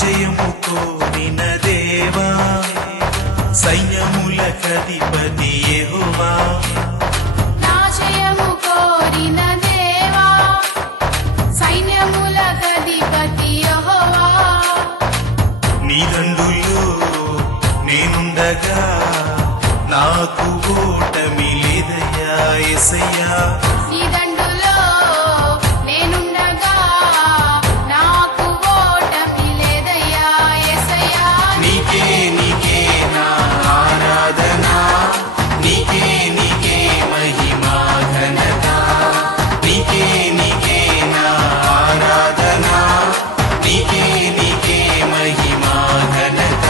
జయము కోరిన దేవా సైన్యములకధిపతి యెహోవా నా జయము కోరిన దేవా సైన్యములకధిపతి యెహోవా నీ దండులో నేనుండగా నాకు ఓటమి లేదయ్యా యేసయ్యా నీ దండులో నేనుండగా నాకు ఓటమి లేదయ్యా యేసయ్యా నీకే నీకే నా ఆరాధన నీకే నీకే మహిమా ఘనత నీకే నీకే నా ఆరాధన నీకే నీకే మహిమా ఘనత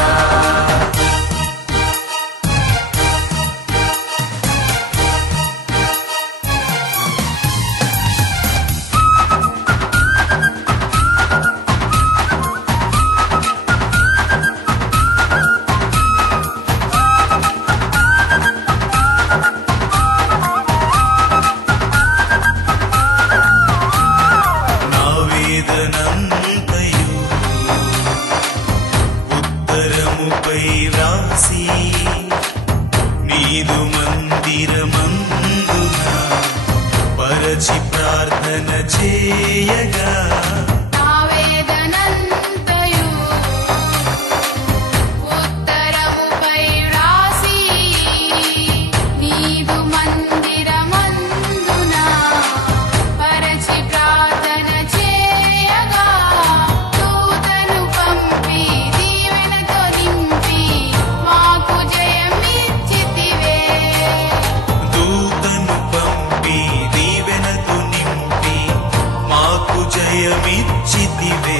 నా వేదనంతయు ఉత్తరముపై వ్రాసి నీదు మందిరమందున పరచి ప్రార్థన చేయగా నా వేదనంతయు ఉత్తరముపై రాసి నీదు మందిరమందున పరచి ప్రార్థన చేయగా దూతను పంపి దీవెనతో నింపి మాకు జయమిచ్చితివే దూతను పంపి దీవెనతో నింపి మాకు జయమిచ్చితివే